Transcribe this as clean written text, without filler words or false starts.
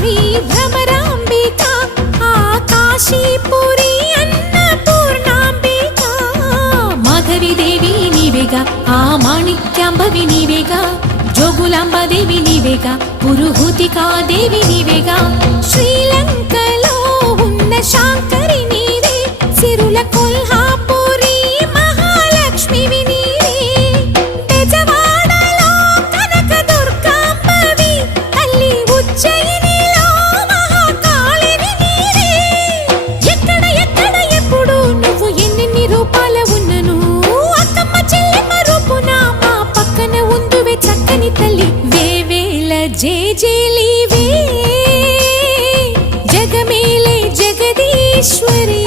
శ్రీ భ్రమరాంబిక ఆ కాశీపురి అన్నపూర్ణాంబిక మాధవి దేవి నీవేగా ఆ మాణిక్యాంబవి నీవేగా జోగులాంబదేవి నీవేగా పురుహూతికా దేవి నీవేగా శ్రీలంకలో ఉన్న శాంకరి నీవే సిరుల కొల్హాపురి మహాలక్ష్మివి నీవే బెజవాడలో కనక దుర్గాంబవి తల్లి ఉజ్జయినిలో మహాకాళివి నీవే ఎక్కడ ఎక్కడ ఎప్పుడు నువ్వు ఎన్నెన్ని రూపాల ఉన్నను అక్కమ్మ చెల్లెమ్మ రూపున మా పక్కన ఉందువే చక్కని తల్లి వేవేల జేజేలివే జగమేలే జగదీశ్వరి